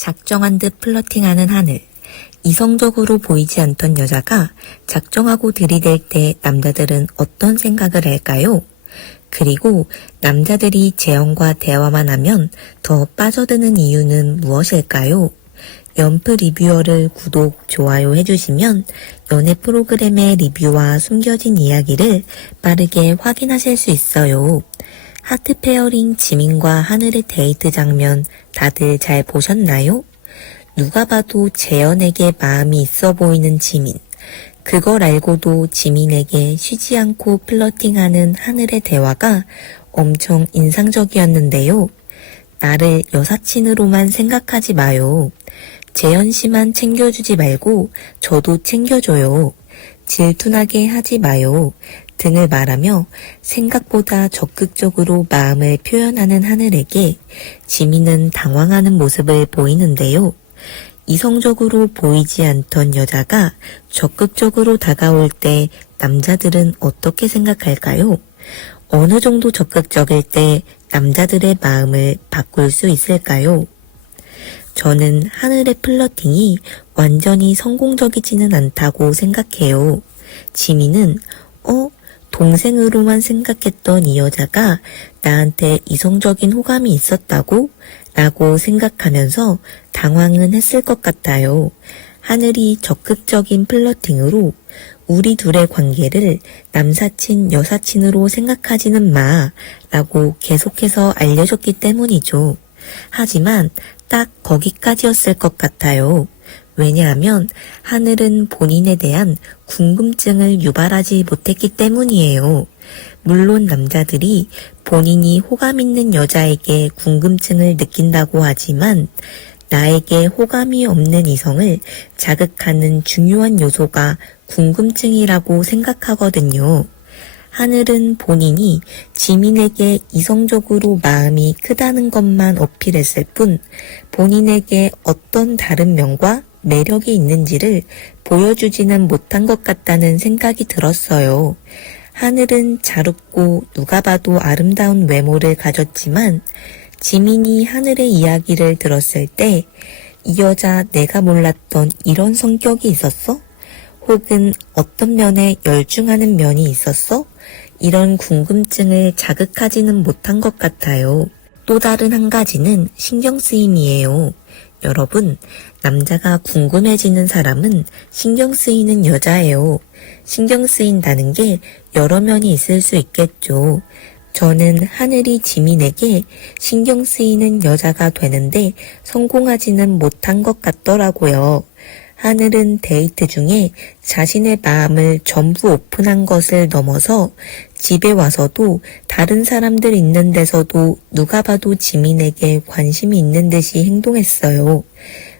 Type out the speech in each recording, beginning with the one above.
작정한 듯 플러팅하는 하늘. 이성적으로 보이지 않던 여자가 작정하고 들이댈 때 남자들은 어떤 생각을 할까요? 그리고 남자들이 재현과 대화만 하면 더 빠져드는 이유는 무엇일까요? 연프 리뷰어를 구독, 좋아요 해주시면 연애 프로그램의 리뷰와 숨겨진 이야기를 빠르게 확인하실 수 있어요. 하트 페어링 지민과 하늘의 데이트 장면 다들 잘 보셨나요? 누가 봐도 재현에게 마음이 있어 보이는 지민. 그걸 알고도 지민에게 쉬지 않고 플러팅하는 하늘의 대화가 엄청 인상적이었는데요. 나를 여사친으로만 생각하지 마요. 재현 씨만 챙겨주지 말고 저도 챙겨줘요. 질투나게 하지 마요. 등을 말하며 생각보다 적극적으로 마음을 표현하는 하늘에게 지민은 당황하는 모습을 보이는데요. 이성적으로 보이지 않던 여자가 적극적으로 다가올 때 남자들은 어떻게 생각할까요? 어느 정도 적극적일 때 남자들의 마음을 바꿀 수 있을까요? 저는 하늘의 플러팅이 완전히 성공적이지는 않다고 생각해요. 지민은 동생으로만 생각했던 이 여자가 나한테 이성적인 호감이 있었다고? 라고 생각하면서 당황은 했을 것 같아요. 하늘이 적극적인 플러팅으로 우리 둘의 관계를 남사친, 여사친으로 생각하지는 마 라고 계속해서 알려줬기 때문이죠. 하지만 딱 거기까지였을 것 같아요. 왜냐하면 하늘은 본인에 대한 궁금증을 유발하지 못했기 때문이에요. 물론 남자들이 본인이 호감 있는 여자에게 궁금증을 느낀다고 하지만 나에게 호감이 없는 이성을 자극하는 중요한 요소가 궁금증이라고 생각하거든요. 하늘은 본인이 지민에게 이성적으로 마음이 크다는 것만 어필했을 뿐 본인에게 어떤 다른 면과 매력이 있는지를 보여주지는 못한 것 같다는 생각이 들었어요. 하늘은 잘 웃고 누가 봐도 아름다운 외모를 가졌지만 지민이 하늘의 이야기를 들었을 때 이 여자 내가 몰랐던 이런 성격이 있었어? 혹은 어떤 면에 열중하는 면이 있었어? 이런 궁금증을 자극하지는 못한 것 같아요. 또 다른 한 가지는 신경 쓰임이에요. 여러분, 남자가 궁금해지는 사람은 신경 쓰이는 여자예요. 신경 쓰인다는 게 여러 면이 있을 수 있겠죠. 저는 하늘이 지민에게 신경 쓰이는 여자가 되는데 성공하지는 못한 것 같더라고요. 하늘은 데이트 중에 자신의 마음을 전부 오픈한 것을 넘어서 집에 와서도 다른 사람들 있는 데서도 누가 봐도 지민에게 관심이 있는 듯이 행동했어요.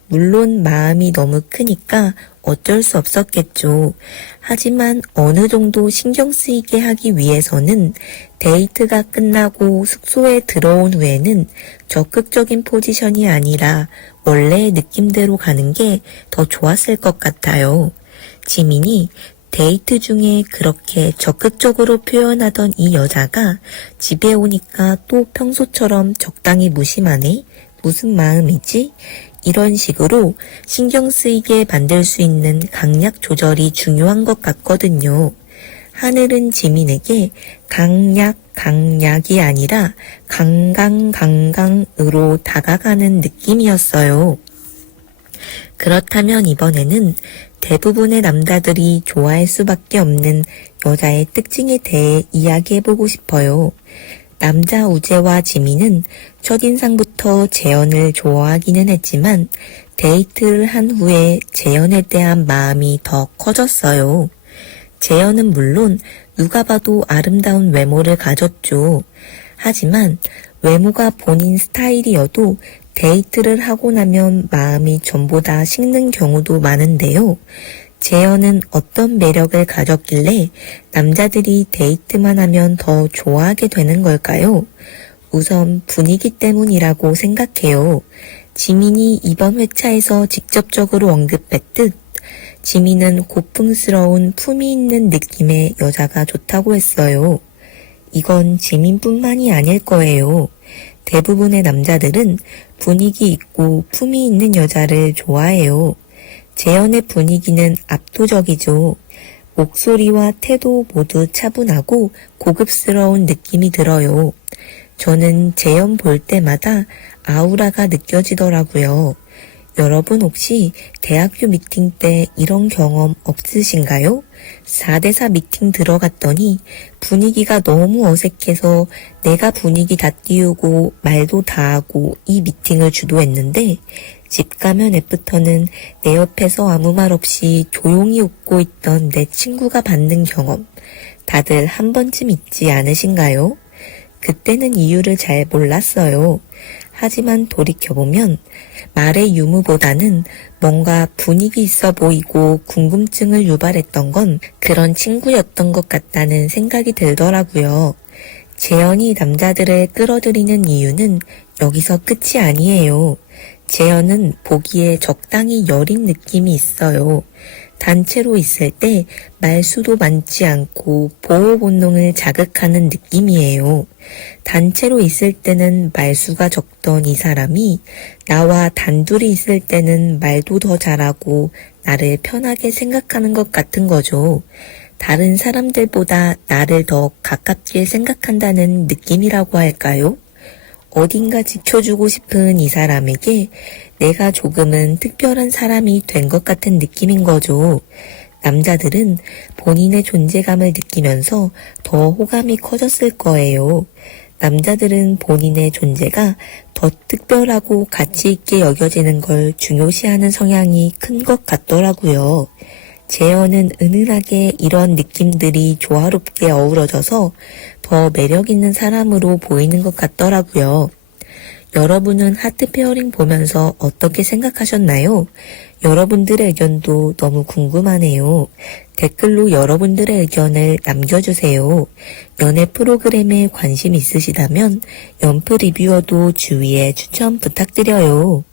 물론 마음이 너무 크니까 어쩔 수 없었겠죠. 하지만 어느 정도 신경 쓰이게 하기 위해서는 데이트가 끝나고 숙소에 들어온 후에는 적극적인 포지션이 아니라 원래의 느낌대로 가는 게 더 좋았을 것 같아요. 지민이 데이트 중에 그렇게 적극적으로 표현하던 이 여자가 집에 오니까 또 평소처럼 적당히 무심하네? 무슨 마음이지? 이런 식으로 신경 쓰이게 만들 수 있는 강약 조절이 중요한 것 같거든요. 하늘은 지민에게 강약이 아니라 강강으로 다가가는 느낌이었어요. 그렇다면 이번에는 대부분의 남자들이 좋아할 수밖에 없는 여자의 특징에 대해 이야기해보고 싶어요. 남자 우재와 지민은 첫인상부터 재현을 좋아하기는 했지만 데이트를 한 후에 재현에 대한 마음이 더 커졌어요. 재현은 물론 누가 봐도 아름다운 외모를 가졌죠. 하지만 외모가 본인 스타일이어도 데이트를 하고 나면 마음이 전보다 식는 경우도 많은데요. 재현은 어떤 매력을 가졌길래 남자들이 데이트만 하면 더 좋아하게 되는 걸까요? 우선 분위기 때문이라고 생각해요. 지민이 이번 회차에서 직접적으로 언급했듯 지민은 고풍스러운 품이 있는 느낌의 여자가 좋다고 했어요. 이건 지민뿐만이 아닐 거예요. 대부분의 남자들은 분위기 있고 품이 있는 여자를 좋아해요. 재현의 분위기는 압도적이죠. 목소리와 태도 모두 차분하고 고급스러운 느낌이 들어요. 저는 재현 볼 때마다 아우라가 느껴지더라고요. 여러분 혹시 대학교 미팅 때 이런 경험 없으신가요? 4대4 미팅 들어갔더니 분위기가 너무 어색해서 내가 분위기 다 띄우고 말도 다 하고 이 미팅을 주도했는데 집 가면 애프터는 내 옆에서 아무 말 없이 조용히 웃고 있던 내 친구가 받는 경험 다들 한 번쯤 있지 않으신가요? 그때는 이유를 잘 몰랐어요. 하지만 돌이켜보면 말의 유무보다는 뭔가 분위기 있어 보이고 궁금증을 유발했던 건 그런 친구였던 것 같다는 생각이 들더라고요. 재현이 남자들을 끌어들이는 이유는 여기서 끝이 아니에요. 재현은 보기에 적당히 여린 느낌이 있어요. 단체로 있을 때 말수도 많지 않고 보호 본능을 자극하는 느낌이에요. 단체로 있을 때는 말수가 적던 이 사람이 나와 단둘이 있을 때는 말도 더 잘하고 나를 편하게 생각하는 것 같은 거죠. 다른 사람들보다 나를 더 가깝게 생각한다는 느낌이라고 할까요? 어딘가 지켜주고 싶은 이 사람에게 내가 조금은 특별한 사람이 된 것 같은 느낌인 거죠. 남자들은 본인의 존재감을 느끼면서 더 호감이 커졌을 거예요. 남자들은 본인의 존재가 더 특별하고 가치 있게 여겨지는 걸 중요시하는 성향이 큰 것 같더라고요. 재현은 은은하게 이런 느낌들이 조화롭게 어우러져서 더 매력있는 사람으로 보이는 것 같더라고요. 여러분은 하트 페어링 보면서 어떻게 생각하셨나요? 여러분들의 의견도 너무 궁금하네요. 댓글로 여러분들의 의견을 남겨주세요. 연애 프로그램에 관심 있으시다면 연프 리뷰어도 주위에 추천 부탁드려요.